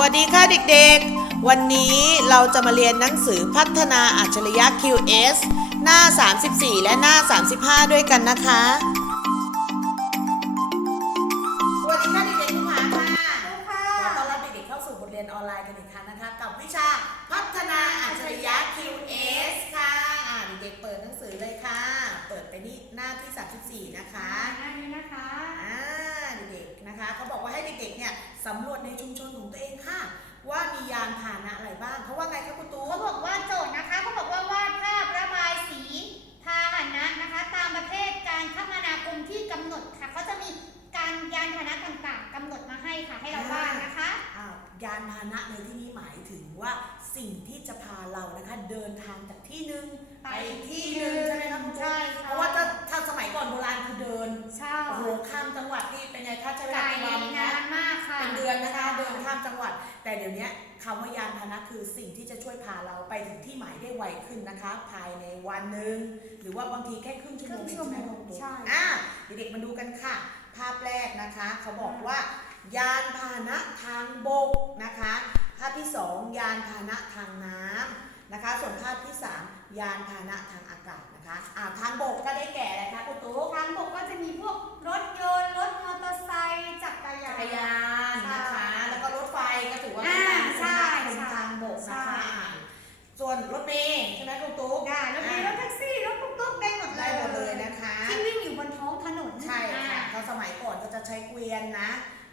วัสดีค่ะเด็กๆ วันนี้เราจะมาเรียนหนังสือพัฒนาอัจฉริยะ QS หน้า 34 และหน้า 35 ด้วยกันนะคะ สวัสดีค่ะเด็กๆทุกท่านค่ะขอต้อนรับเด็กๆเข้าสู่บทเรียนออนไลน์กันอีกครั้งนะคะ กับวิชาพัฒนาอัจฉริยะ QS ค่ะเด็กๆเปิดหนังสือเลยค่ะ เปิดไปที่หน้าที่ 34 นะคะหน้านี้นะคะ นะคะเขาบอกว่าให้เด็กๆเนี่ยสำรวจในชุมชนของตัวเองค่ะ ว่ามียานพาหนะอะไรบ้างเขาว่าไงคะคุณตูเขาบอกว่าโจทย์นะคะเขาบอกว่าวาดภาพระบายสีพาหนะนะคะ ตามประเภทการคมนาคมที่กำหนดค่ะเขาจะมีการยานพาหนะต่างๆกำหนดมาให้ค่ะให้เราวาดนะคะอ้าวยานพาหนะในที่นี้หมายถึงว่าสิ่งที่จะพาเรานะคะเดินทางจากที่หนึ่งไปที่หนึ่งใช่ไหมคะคุณตูใช่ค่ะเพราะว่าถ้าถ้าสมัยก่อนโบราณคือเดินใช่โอ้โหข้ามจั งหวัดนี่เป็นไงคะใช้เวไกลลากี่วันนาคะนมากค่ะเป็นเดือนนะคะ เดินข้ามจังหวัด แต่เดี๋ยวนี้คำว่ายานพาหนะคือสิ่งที่จะช่วยพาเราไปถึงที่หมายได้ไวขึ้นนะคะ ภายในวันหนึ่งหรือว่าบางทีแค่ครึ่งชั่วโมงครึ่งชั่วโมงเองใช่ไหมใช่อะเด็กๆมาดูกันค่ะ ภาพแรกนะคะ เขาบอกว่ายานพาหนะทางบกนะคะ ภาพที่สองยานพาหนะทางน้ำนะคะ ส่วนภาพที่สามยานพาหนะทางอากาศนะคะอ่าทางบกก็ได้แก่อะไรคะคุณตุ๊กทางบกก็จะมีพวกรถยนต์ รถมอเตอร์ไซค์จักรยาจันกรยานนะคะ แล้วก็รถไฟก็ถือว่าเป็นอ่าการใช่ขนทางบกใช่นะคะอ่าส่วนรถเมล์ใช่ไหมคุณตุ๊กได้รถเมล์รถแท็กซี่รถตุ๊กๆได้หมดเลได้ยหมดเลยนะคะที่วิ่งอยู่บนท้องถนนใช่ค่ะอ่าก็สมัยก่อนก็จะใช้เกวียนนะ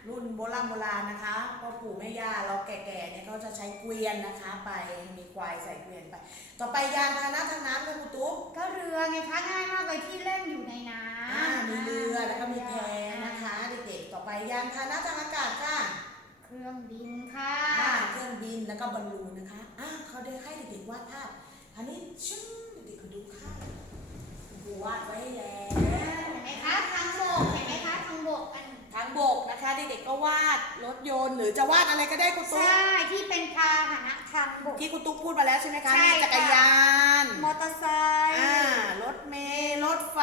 รุ่นโบราณโบราณนะคะพ่อปู่แม่ย่าเราแก่ๆเนี่ยเขาจะใช้เกวียนนะคะ ไปมีควายใส่เกวียนไป ต่อไปยานพาหนะทางน้ำค่ะคุณตุ๊กก็เรือไงคะง่ายมากเลยที่เล่นอยู่ในน้ำอ่ามีเรือแล้วก็มีแพนะคะเด็กๆต่อไปยานพาหนะทางอากาศค่ะเครื่องบินค่ะ อ่าเครื่องบินแล้วก็บอลลูนนะคะอ่าเขาได้ให้เด็กๆวาดภาพอันนี้ชึ้งเด็กๆก็ดูค่ะคุณครูวาดไว้แล้ว เห็นไหมคะทางบกเห็นไหมคะทางบกอัน ทางบกนะคะเด็กๆก็วาดรถยนต์หรือจะวาดอะไรก็ได้คุณตุ๊กใช่ที่เป็นพาหนะทางบก ที่คุณตุ๊กพูดมาแล้วใช่ไหมคะใช่มีจักรยาน มอเตอร์ไซค์ อ่ารถเมล์รถไฟ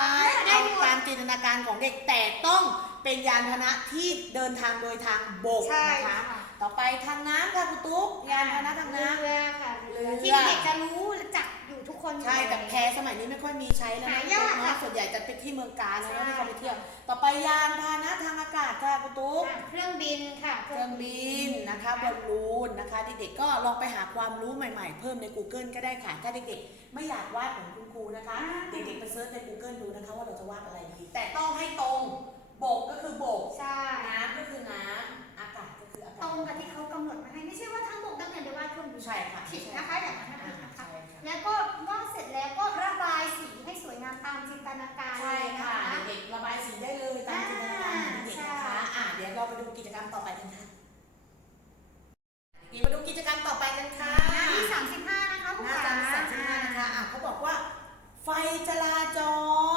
ได้เอาหมดตามจินตนาการของเด็กแต่ต้องเป็นยานพาหนะที่เดินทางโดยทางบกใช่นะคะค่ะต่อไปทางน้ำค่ะคุณตุ๊กยานพาหนะทางน้ำ เรือค่ะเรือเรือที่เด็กจะรู้จักอยู่ทุกคนใช่แต่แพสมัยนี้ไม่ค่อยมีใช้แล้วนะหายากเนอะค่ะส่ วนใหญ่จะเป็นที่เมืองการนะใช่ที่เขาไปเที่ยว ต่อไปยานพาหนะทางอากาศค่ะคุณตุ๊กอะเครื่องบินค่ะเครื่องบินนะคะบอลลูนนะคะเด็กๆก็ลองไปหาความรู้ใหม่ๆ เพิ่มใน Google ก็ได้ค่ะ ถ้าเด็กๆ ไม่อยากวาดเหมือนคุณครูนะคะ เด็กๆไปเซิร์ชใน Google ดูนะคะว่าเราจะวาดอะไรดี แต่ต้องให้ตรง บกก็คือ บก ใช่ น้ำก็คือน้ำอากาศ กิจกรรมต่อไปกันค่ะเดี๋ยวมาดูกิจกรรมต่อไปกันค่ะหน้าที่35 นะคะคุณหน้าขาจำสามสิบห้านะคะอะเขาบอกว่า ไฟจราจ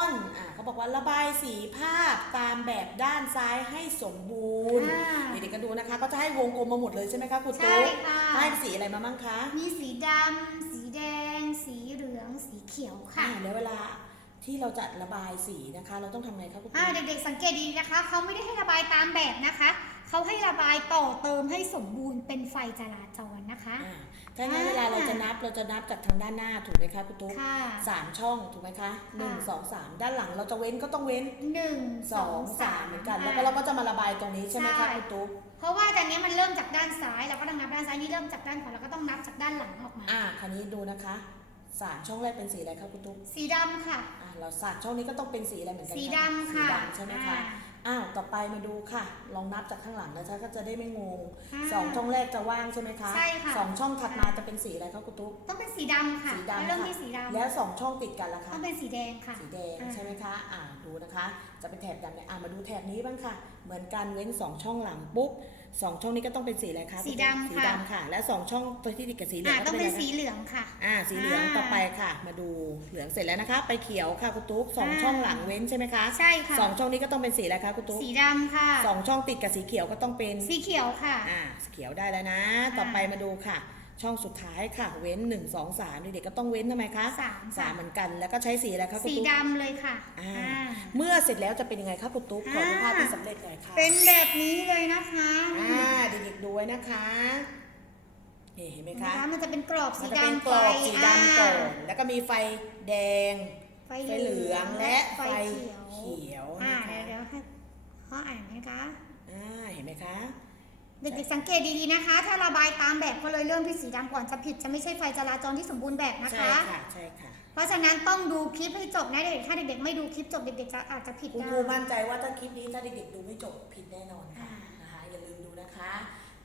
รอะเขาบอกว่าระบายสีภาพตามแบบด้านซ้ายให้สมบูรณ์อ่าเด็กๆก็ดูนะคะ ก็จะให้วงกลมมาหมดเลยใช่ไหมคะคุณใช่ตุ๊กค่ะ ให้สีอะไรมาบ้างคะมีสีดำ สีแดง สีเหลือง สีเขียวค่ะ อ่าแล้วเวลาที่เราจะระบายสีนะคะ เราต้องทำไงคะคุณอ่าตุ๊กเด็กๆสังเกตดีนะคะ เขาไม่ได้ให้ระบายตามแบบนะคะ เขาให้ระบายต่อเติมให้สมบูรณ์เป็นไฟจราจรนะคะ อ่าถ้างั้นเวลาเราจะนับเราจะนับจากทางด้านหน้าถูกไหมคะคุณตุ๊กค่ะ สามช่องถูกไหมคะหนึ่งสองสามด้านหลังเราจะเว้นก็ต้องเว้นหนึ่งสองสามเหมือนกัน แล้วก็เราก็จะมาระบายตรงนี้ใช่ไหมคะคุณตุ๊กเพราะว่าตอนนี้มันเริ่มจากด้านซ้ายเราก็ต้องนับด้านซ้ายนี่เริ่มจากด้านขวาเราก็ต้องนับจากด้านหลังออกมา อ่าคราวนี้ดูนะคะ สามช่องแรกเป็นสีอะไรคะคุณตุ๊กสีดำค่ะ อ่าเราสามช่องนี้ก็ต้องเป็นสีอะไรเหมือนกันสีคะดำค่ะสีดำใช่ไหมคะอ่าอ้าวต่อไปมาดูค่ะ ลองนับจากข้างหลังนะคะก็จะได้ไม่งงค่ะสองช่องแรกจะว่างใช่ไหมคะใช่ค่ะสองช่องถัดมาจะเป็นสีอะไรคะคุณตุ๊กต้องเป็นสีดำค่ะสีดำเริ่มค่ะที่สีดำแล้วสองช่องติดกันล่ะคะต้องเป็นสีแดงค่ะสีแดงอ่าใช่ไหมคะอ่าดูนะคะ จะเป็นแถบดำเนี่ยอ่ามาดูแถบนี้บ้างค่ะ เหมือนกันเว้นสองช่องหลังปุ๊บ สองช่องนี้ก็ต้องเป็นสีอะไรคะสีดำสีค่ะ ดำค่ะ และสองช่องตัวที่ติดกับสีเหลืออ่างก็ต้องเป็นเป็นอะไรสีคะเหลืองค่ะ อ่าสีเหลืองอ่า ต่อไปค่ะ มาดูเหลืองเสร็จแล้วนะคะ ไปเขียวค่ะคุณตุ๊กสองอ่าช่องหลังเว้นใช่ไหมคะใช่ค่ะ สองช่องนี้ก็ต้องเป็นสีอะไรคะคุณตุ๊กสีดำค่ะ สองช่องติดกับสีเขียวก็ต้องเป็น สีเขียวค่ะ อ่าสีเขียวได้แล้วนะ ต่อไปมาดูค่ะ ช่องสุดท้ายค่ะ เว้น 1 2 3เด็กๆก็ต้องเว้นทำไมคะสามสามเหมือนกัน แล้วก็ใช้สีอะไรคะคุณสีตุ๊กดำเลยค่ะอ่าอ่า เมื่อเสร็จแล้วจะเป็นยังไงคะคุณตุ๊กขอดูภาพที่สำเร็จหน่อยค่ะ เป็นแบบนี้เลยนะคะอ่าเด็กๆดูไว้นะคะนี่เห็นไหมเห็นไหมคะ คะมันจะเป็นกรอบมัสีนจะเป็นดำกรอบสีอ่าดำก่อนแล้วก็มีไฟแดง ไฟไฟเหลืองและไฟเขียวเขียวอ่านะคะเดี๋ยวเดี๋ยวให้เขาอ่านนะคะอ่าเห็นไหมคะ เด็กๆสังเกตดีๆนะคะ ถ้าระบายตามแบบก็เลยเริ่มที่สีดำก่อนจะผิดจะไม่ใช่ไฟจราจรที่สมบูรณ์แบบนะใช่คะ ค่ะใช่ค่ะเพราะฉะนั้นต้องดูคลิปให้จบนะเด็กๆถ้าเด็กๆไม่ดูคลิปจบเด็กๆจะอาจจะผิดคุณได้ครูมั่นใจว่าถ้าคลิปนี้ถ้าเด็กๆดูไม่จบผิดแน่นอนค่ะอ่านะคะอย่าลืมดูนะคะ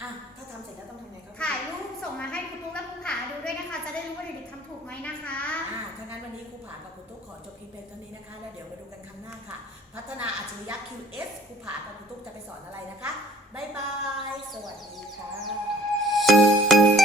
อะถ้าทำเสร็จแล้วต้องทำไงครับถ่ายรูปส่งมาให้คุณตุ๊กและคุณผาดูด้วยนะคะ จะได้รู้ว่าเด็กๆทำถูกไหมนะคะ อ่าถ้างั้นวันนี้ครูผากับคุณตุ๊กขอจบคลิปเป็นเท่านี้นะคะ แล้วเดี๋ยวมาดูกันครั้งหน้าค่ะ พัฒนาอัจฉริยะ QS ครูผากับคุณตุ๊กจะไปสอนอะไรนะคะ บ๊ายบาย สวัสดีค่ะ